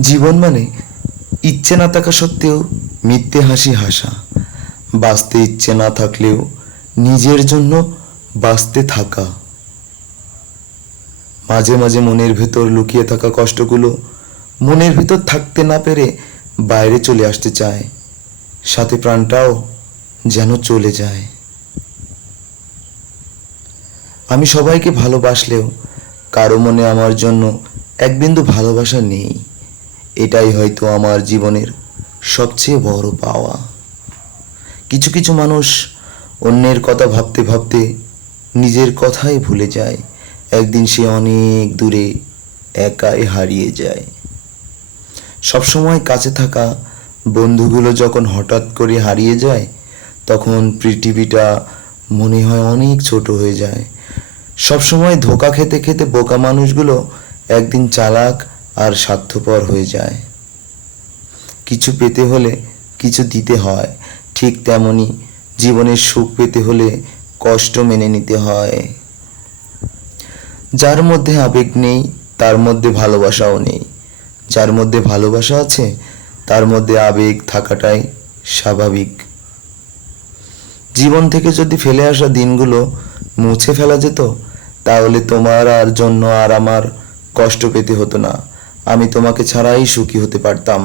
জীবন মানে ইচ্ছে না থাকা সত্ত্বেও মিথ্যে হাসি হাসা। বাঁচতে ইচ্ছে না থাকলেও নিজের জন্য বাঁচতে থাকা। মাঝে মাঝে মনের ভেতর লুকিয়ে থাকা কষ্টগুলো মনের ভিতর থাকতে না পেরে বাইরে চলে আসতে চায়। সাথে প্রাণটাও যেন চলে যায়। আমি সবাইকে ভালোবাসলেও কারও মনে আমার জন্য এক বিন্দু ভালোবাসা নেই। এটাই হয়তো আমার জীবনের সবচেয়ে বড় পাওয়া। কিছু কিছু মানুষ অন্যের কথা ভাবতে ভাবতে নিজের কথাই ভুলে যায়। একদিন সে অনেক দূরে একাই হারিয়ে যায়। সবসময় কাছে থাকা বন্ধুগুলো যখন হঠাৎ করে হারিয়ে যায়, তখন পৃথিবীটা মনে হয় অনেক ছোট হয়ে যায়। সবসময় ধোকা খেতে খেতে বোকা মানুষগুলো একদিন চালাক আর স্বার্থপর হয়ে যায়। কিছু পেতে হলে কিছু দিতে হয়। ঠিক তেমনি জীবনের সুখ পেতে হলে কষ্ট মেনে নিতে হয়। যার মধ্যে আবেগ নেই, তার মধ্যে ভালোবাসাও নেই। যার মধ্যে ভালোবাসা আছে, তার মধ্যে আবেগ থাকাটাই স্বাভাবিক। জীবন থেকে যদি ফেলে আসা দিনগুলো মুছে ফেলা যেত, তাহলে তোমার আর জন্য আর আমার কষ্ট পেতে হতো না। আমি তোমাকে ছাড়াই সুখী হতে পারতাম।